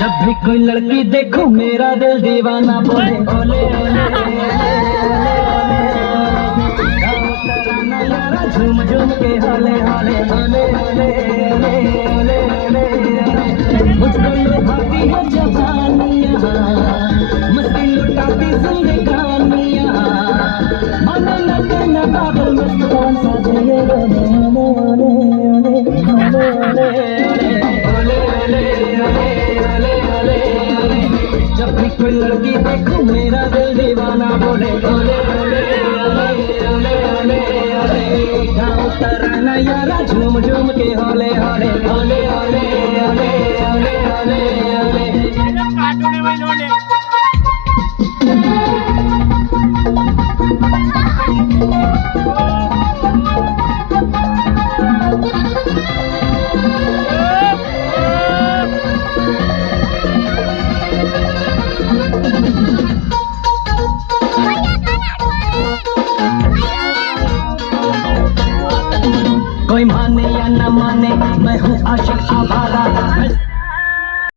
जब भी कोई लड़की देखो मेरा दिल दीवाना बोले ओले ओले तराना यारा झूम झूम के हाले हाले ओले ओले ओले ओले मुझको लुभाती है जवानियाँ मस्ती लुटाती जिंदगानियाँ मन लगन बादल मस्तान साजे ओले ओले ओले ओले जब भी कोई लड़की देखो मेरा दिल दीवाना बोले ओले ओले ओले ओले ओले गाँव तराना यारा झूम झूम के होले होले